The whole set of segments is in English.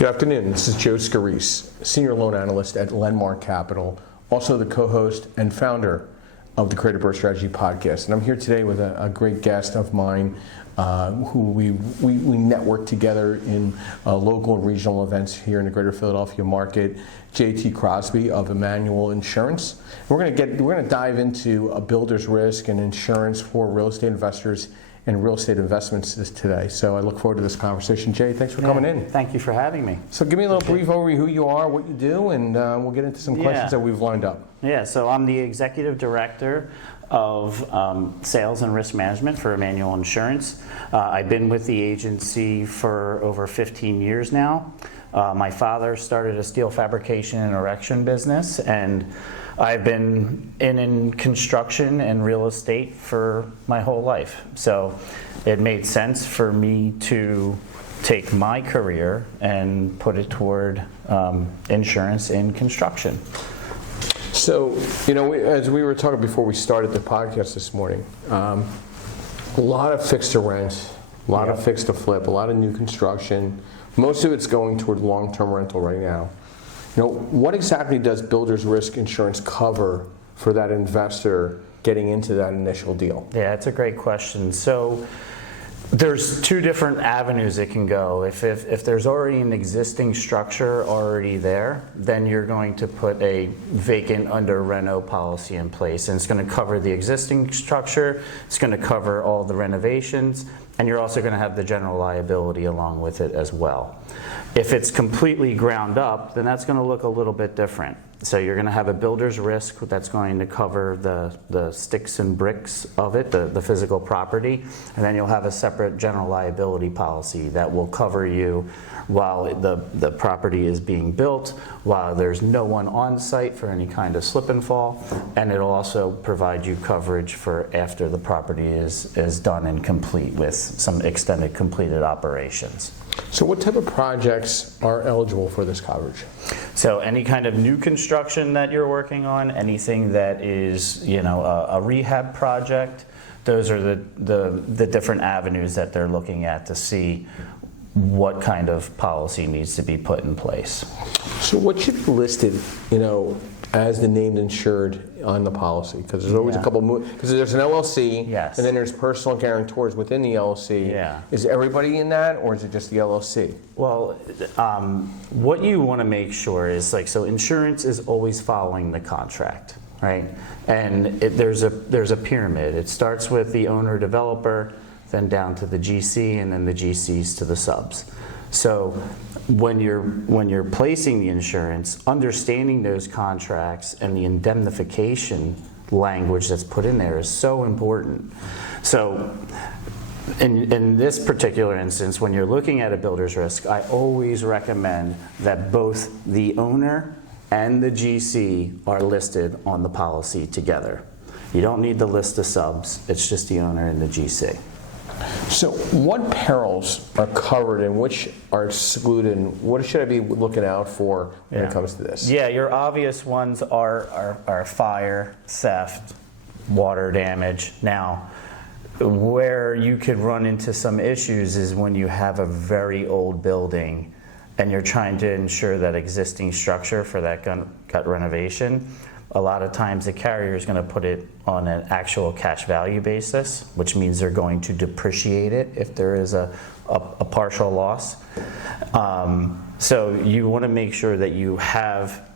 Good afternoon. This is Joe CRIS, Senior Loan Analyst at Landmark Capital, also the co-host and founder of the Creative Birth Strategy podcast. And I'm here today with a great guest of mine who we network together in local and regional events here in the greater Philadelphia market, JT Crosby of Emmanuel Insurance. We're going to dive into a builder's risk and insurance for real estate investors and real estate investments today. So I look forward to this conversation. Jay, thanks for coming in. Thank you for having me. So give me a little brief overview who you are, what you do, and we'll get into some questions that we've lined up. Yeah, so I'm the Executive Director of Sales and Risk Management for Emmanuel Insurance. I've been with the agency for over 15 years now. My father started a steel fabrication and erection business, and I've been in construction and real estate for my whole life. So it made sense for me to take my career and put it toward insurance in construction. So, as we were talking before we started the podcast this morning, a lot of fixed to rent, a lot of fixed to flip, a lot of new construction. Most of it's going toward long-term rental right now. What exactly does builder's risk insurance cover for that investor getting into that initial deal? Yeah, it's a great question. So there's two different avenues it can go. If there's already an existing structure already there, then you're going to put a vacant under reno policy in place, and it's going to cover the existing structure, it's going to cover all the renovations, and you're also going to have the general liability along with it as well. If it's completely ground up, then that's going to look a little bit different. So you're going to have a builder's risk that's going to cover the sticks and bricks of it, the physical property, and then you'll have a separate general liability policy that will cover you while the property is being built, while there's no one on site for any kind of slip and fall, and it'll also provide you coverage for after the property is done and complete with some extended completed operations. So what type of projects are eligible for this coverage? So any kind of new construction that you're working on, anything that is, a rehab project, those are the different avenues that they're looking at to see what kind of policy needs to be put in place. So what should be listed, as the named insured on the policy? Because there's always a couple because there's an LLC, and then there's personal guarantors within the LLC. Yeah. Is everybody in that, or is it just the LLC? Well, what you want to make sure is so insurance is always following the contract, right? And there's a pyramid. It starts with the owner developer, then down to the GC, and then the GCs to the subs. So when you're placing the insurance, understanding those contracts and the indemnification language that's put in there is so important. So in this particular instance, when you're looking at a builder's risk, I always recommend that both the owner and the GC are listed on the policy together. You don't need to list the subs, it's just the owner and the GC. So what perils are covered and which are excluded, and what should I be looking out for when it comes to this? Yeah, your obvious ones are fire, theft, water damage. Now, where you could run into some issues is when you have a very old building and you're trying to ensure that existing structure for that gut renovation. A lot of times the carrier is going to put it on an actual cash value basis, which means they're going to depreciate it if there is a partial loss. So you want to make sure that you have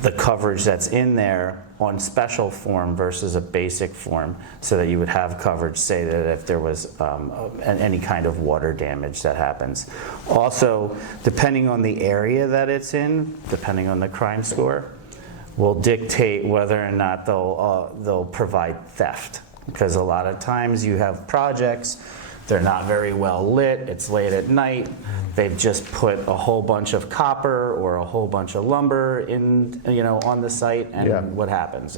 the coverage that's in there on special form versus a basic form, so that you would have coverage, say that if there was any kind of water damage that happens. Also, depending on the area that it's in, depending on the crime score, will dictate whether or not they'll provide theft. Because a lot of times you have projects, they're not very well lit, it's late at night, they've just put a whole bunch of copper or a whole bunch of lumber in, on the site, and what happens?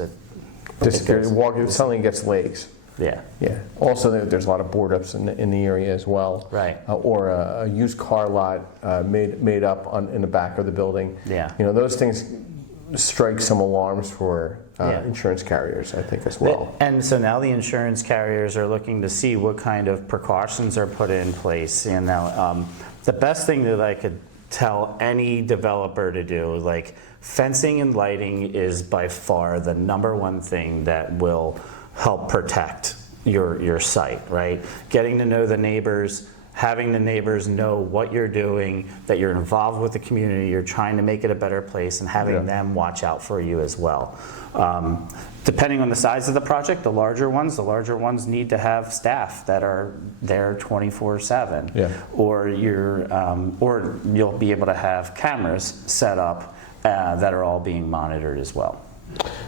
Something gets legs. Yeah. Yeah. Also, there's a lot of board ups in the area as well. Right. Or a used car lot made up in the back of the building. Yeah. Those things strike some alarms for insurance carriers, I think, as well. And so now the insurance carriers are looking to see what kind of precautions are put in place. And now, the best thing that I could tell any developer to do. Like, fencing and lighting is by far the number one thing that will help protect your site, right? Getting to know the neighbors, having the neighbors know what you're doing, that you're involved with the community, you're trying to make it a better place, and having them watch out for you as well. Depending on the size of the project, the larger ones need to have staff that are there 24/7. Yeah. Or you'll be able to have cameras set up that are all being monitored as well.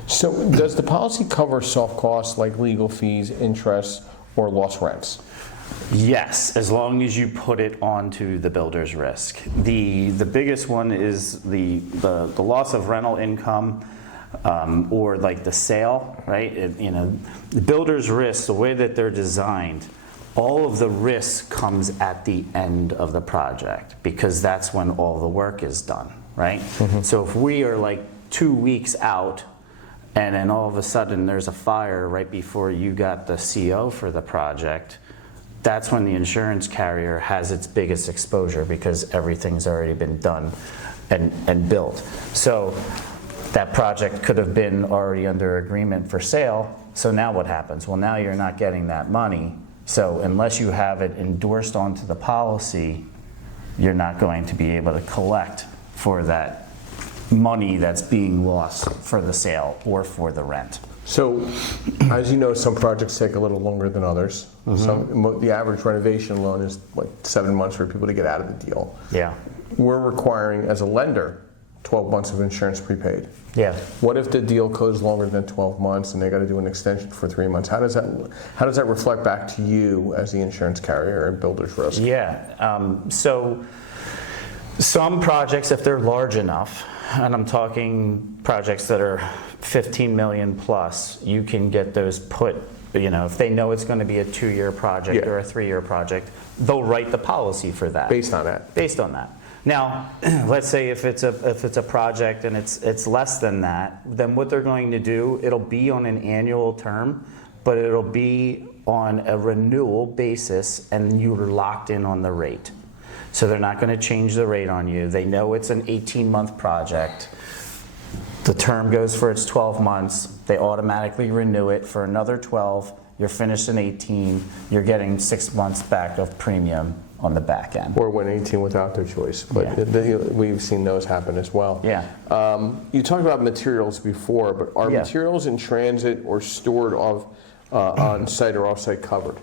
So does the policy cover soft costs like legal fees, interest, or lost rents? Yes, as long as you put it onto the builder's risk. The biggest one is the loss of rental income, or like the sale, right? The builder's risk, the way that they're designed, all of the risk comes at the end of the project, because that's when all the work is done, right? So if we are like 2 weeks out, and then all of a sudden there's a fire right before you got the CO for the project, that's when the insurance carrier has its biggest exposure, because everything's already been done and built. So that project could have been already under agreement for sale. So now what happens? Well, now you're not getting that money. So unless you have it endorsed onto the policy, you're not going to be able to collect for that money that's being lost for the sale or for the rent. So, as you know, some projects take a little longer than others. The average renovation loan is like 7 months for people to get out of the deal. Yeah. We're requiring, as a lender, 12 months of insurance prepaid. Yeah. What if the deal goes longer than 12 months and they got to do an extension for 3 months? How does that reflect back to you as the insurance carrier and builder's risk? Yeah. So some projects, if they're large enough, and I'm talking projects that are 15 million plus, you can get those put, if they know it's going to be a 2-year project or a 3-year project, they'll write the policy for that. Based on that. Based on that. Now, let's say if it's a project and it's less than that, then what they're going to do, it'll be on an annual term, but it'll be on a renewal basis, and you're locked in on the rate. So they're not going to change the rate on you. They know it's an 18-month project. The term goes for its 12 months. They automatically renew it for another 12. You're finished in 18. You're getting 6 months back of premium on the back end. Or when 18 without their choice. But we've seen those happen as well. Yeah. You talked about materials before, but are materials in transit or stored on site or off site covered?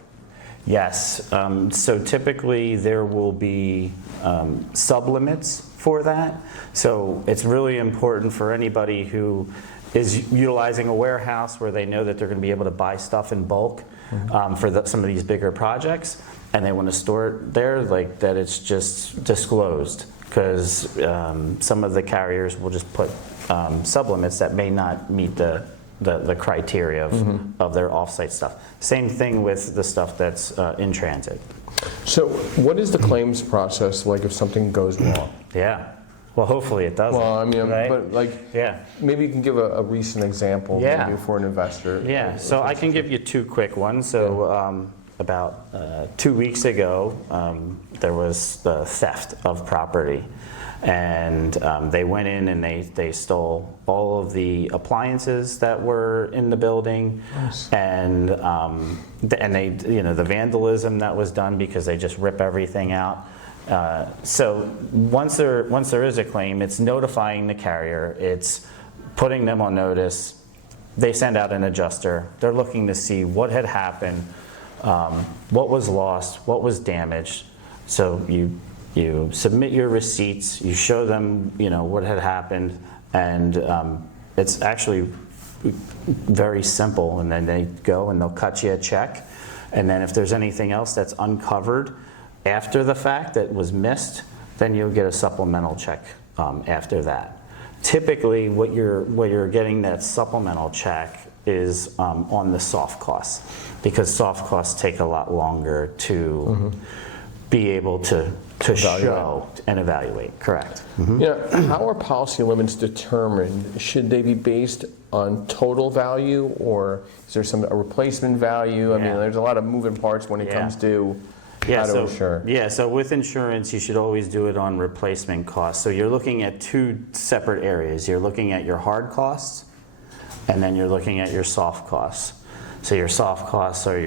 Yes. So typically there will be sublimits for that. So it's really important for anybody who is utilizing a warehouse where they know that they're going to be able to buy stuff in bulk for some of these bigger projects, and they want to store it there, like that it's just disclosed, because some of the carriers will just put sublimits that may not meet the criteria of their offsite stuff. Same thing with the stuff that's in transit. So what is the claims process like if something goes wrong? Yeah. Well, hopefully it doesn't. Well, I mean, right? but maybe you can give a recent example maybe for an investor. Yeah, so I can give you 2 quick ones. So about 2 weeks ago, there was the theft of property. And they went in and they stole all of the appliances that were in the building. Nice. And they, the vandalism that was done, because they just rip everything out. So once there is a claim, it's notifying the carrier, it's putting them on notice. They send out an adjuster. They're looking to see what had happened, what was lost, what was damaged. So you submit your receipts, you show them, what had happened, and it's actually very simple. And then they go and they'll cut you a check. And then if there's anything else that's uncovered after the fact that was missed, then you'll get a supplemental check after that. Typically, what you're getting that supplemental check is on the soft costs, because soft costs take a lot longer to be able to show and evaluate. Correct. How are policy limits determined? Should they be based on total value, or is there a replacement value? I mean, there's a lot of moving parts when it comes to Yeah, how to insure? Yeah, so with insurance, you should always do it on replacement costs. So you're looking at two separate areas. You're looking at your hard costs, and then you're looking at your soft costs. So your soft costs are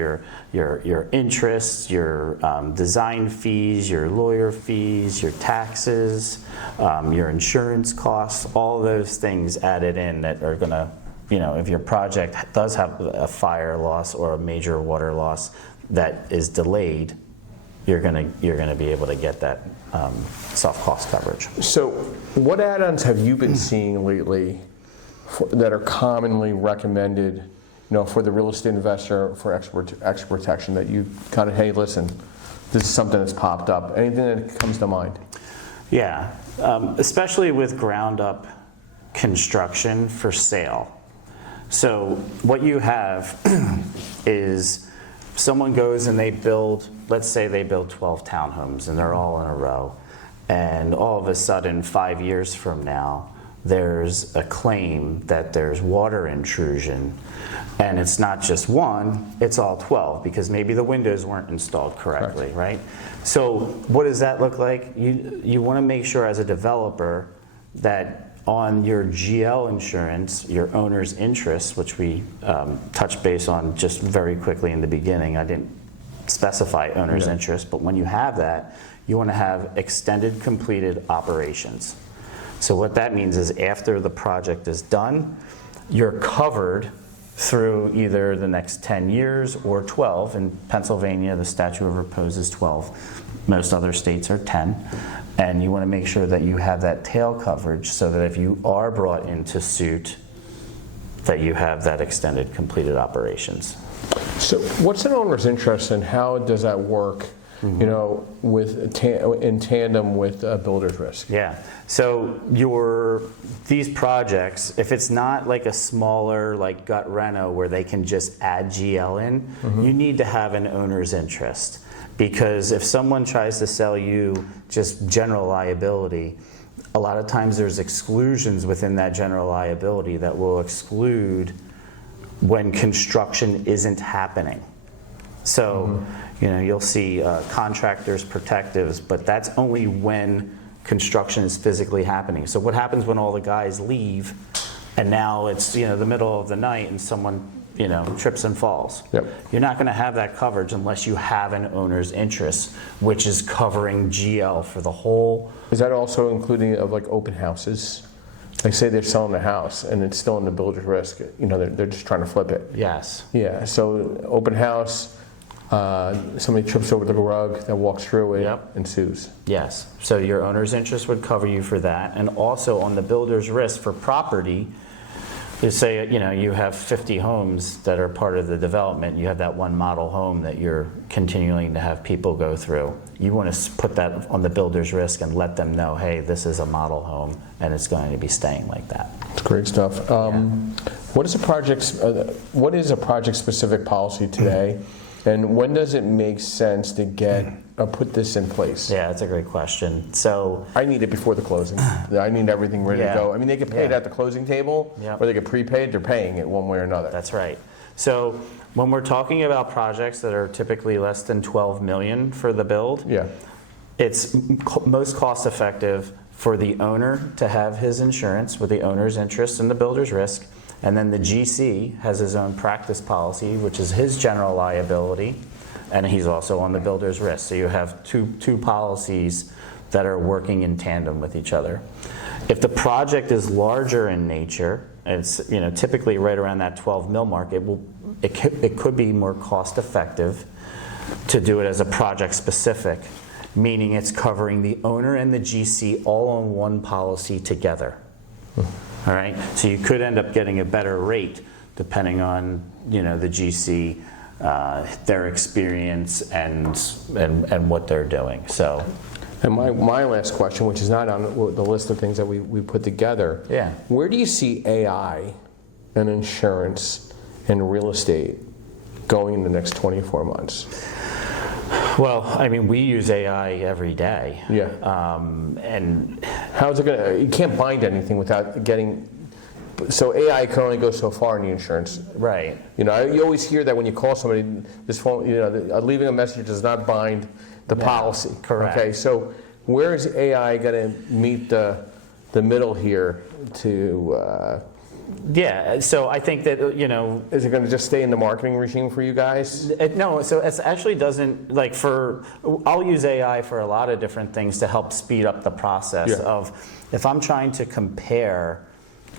your interest, your design fees, your lawyer fees, your taxes, your insurance costs, all those things added in that are going to, if your project does have a fire loss or a major water loss that is delayed, you're going to be able to get that soft cost coverage. So what add-ons have you been seeing lately that are commonly recommended, for the real estate investor for expert protection that you kind of, hey, listen, this is something that's popped up? Anything that comes to mind? Yeah, especially with ground up construction for sale. So what you have is someone goes and they build, let's say they build 12 townhomes and they're all in a row. And all of a sudden, 5 years from now, there's a claim that there's water intrusion. And it's not just one, it's all 12, because maybe the windows weren't installed correctly, right? So what does that look like? You want to make sure as a developer that on your GL insurance, your owner's interest, which we touched base on just very quickly in the beginning, I didn't specify owner's interest, but when you have that, you want to have extended completed operations. So what that means is after the project is done, you're covered through either the next 10 years or 12. In Pennsylvania, the statute of repose is 12. Most other states are 10. And you want to make sure that you have that tail coverage so that if you are brought into suit, that you have that extended completed operations. So what's an owner's interest and how does that work, in tandem with builder's risk? Yeah. So these projects, if it's not like a smaller like gut reno where they can just add GL in, you need to have an owner's interest. Because if someone tries to sell you just general liability, a lot of times there's exclusions within that general liability that will exclude when construction isn't happening. So, you'll see contractors' protectives, but that's only when construction is physically happening. So what happens when all the guys leave and now it's, the middle of the night and someone, trips and falls? Yep. You're not going to have that coverage unless you have an owner's interest, which is covering GL for the whole. Is that also including of like open houses? Like say they're selling the house and it's still in the builder's risk, they're just trying to flip it. Yes. Yeah, so open house, somebody trips over the rug that walks through it and sues. Yes, so your owner's interest would cover you for that. And also on the builder's risk for property, is say, you have 50 homes that are part of the development. You have that one model home that you're continuing to have people go through. You want to put that on the builder's risk and let them know, hey, this is a model home and it's going to be staying like that. That's great stuff. What is a project-specific policy today? And when does it make sense to put this in place? Yeah, that's a great question. So I need it before the closing. I need everything ready to go. I mean, they get paid at the closing table, or they get prepaid. They're paying it one way or another. That's right. So when we're talking about projects that are typically less than 12 million for the build, it's most cost effective for the owner to have his insurance with the owner's interest and the builder's risk. And then the GC has his own practice policy, which is his general liability, and he's also on the builder's risk. So you have two policies that are working in tandem with each other. If the project is larger in nature, it's typically right around that 12 mil mark, it could be more cost effective to do it as a project specific, meaning it's covering the owner and the GC all on one policy together. All right, so you could end up getting a better rate depending on the GC, their experience, and what they're doing. So, and my last question, which is not on the list of things that we put together, where do you see AI and insurance and real estate going in the next 24 months? Well, I mean, we use AI every day. Yeah. And how's it gonna? You can't bind anything without getting So AI can only go so far in the insurance. Right. You know, you always hear that when you call somebody, this phone, you know, leaving a message does not bind the policy. Correct. Okay, so where is AI going to meet the middle here to? Yeah, so I think that, you know... Is it going to just stay in the marketing regime for you guys? No, so it actually doesn't, like I'll use AI for a lot of different things to help speed up the process of, if I'm trying to compare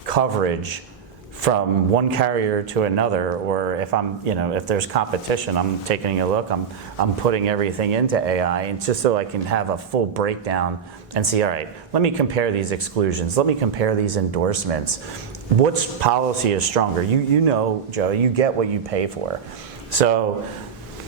coverage from one carrier to another, or if I'm, you know, if there's competition, I'm taking a look, I'm putting everything into AI, and just so I can have a full breakdown and see, all right, let me compare these exclusions, let me compare these endorsements. Which policy is stronger? You know, Joe, you get what you pay for. So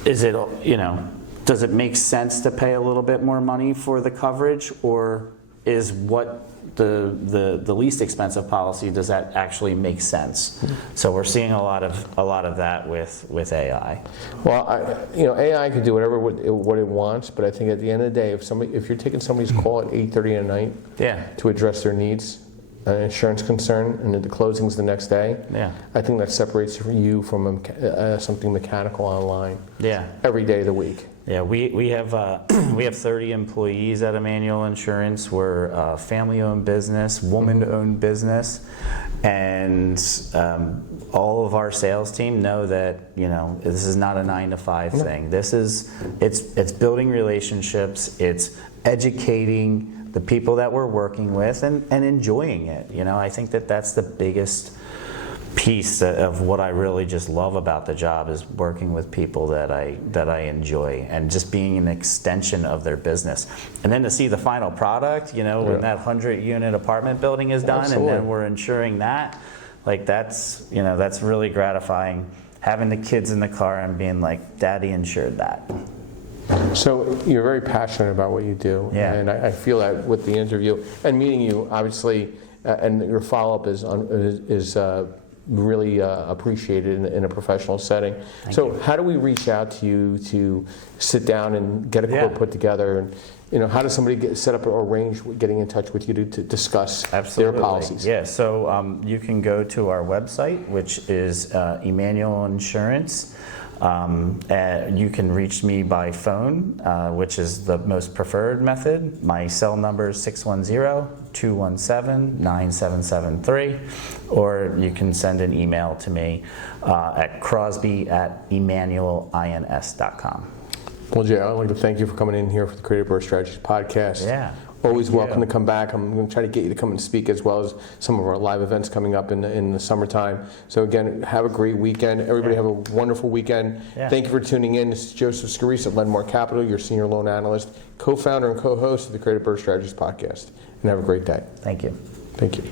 is it, you know, does it make sense to pay a little bit more money for the coverage, or is what the least expensive policy, does that actually make sense? So we're seeing a lot of that with AI. Well, you know, AI can do whatever what it wants, but I think at the end of the day, if you're taking somebody's call at 8:30 at night to address their needs, an insurance concern, and then the closing's the next day, I think that separates you from something mechanical online. Every day of the week. Yeah, we have 30 employees at Emmanuel Insurance. We're a family-owned business, woman-owned business, and all of our sales team know that, you know, this is not a 9-to-5 thing. It's building relationships, it's educating the people that we're working with, and enjoying it. You know, I think that's the biggest piece of what I really just love about the job, is working with people that I enjoy, and just being an extension of their business. And then to see the final product, you know, when that 100-unit apartment building is done, and then we're insuring that, like that's, you know, that's really gratifying. Having the kids in the car and being like, Daddy insured that. So you're very passionate about what you do, and I feel that with the interview and meeting you, obviously, and your follow-up is really appreciated in a professional setting. So how do we reach out to you to sit down and get a quote put together? And, you know, how does somebody set up or arrange getting in touch with you to discuss their policies? Yeah, so you can go to our website, which is Emmanuel Insurance. You can reach me by phone, which is the most preferred method. My cell number is 610-217-9773, or you can send an email to me at crosby@emmanuelins.com. Well, Jay, I'd like to thank you for coming in here for the Creative Birth Strategies podcast. Yeah. Always welcome to come back. I'm going to try to get you to come and speak, as well as some of our live events coming up in the summertime. So again, have a great weekend. Everybody have a wonderful weekend. Thank you for tuning in. This is Joseph CRIS at Lenmar Capital, your senior loan analyst, co-founder and co-host of the Creative Birth Strategies podcast. And have a great day. Thank you. Thank you.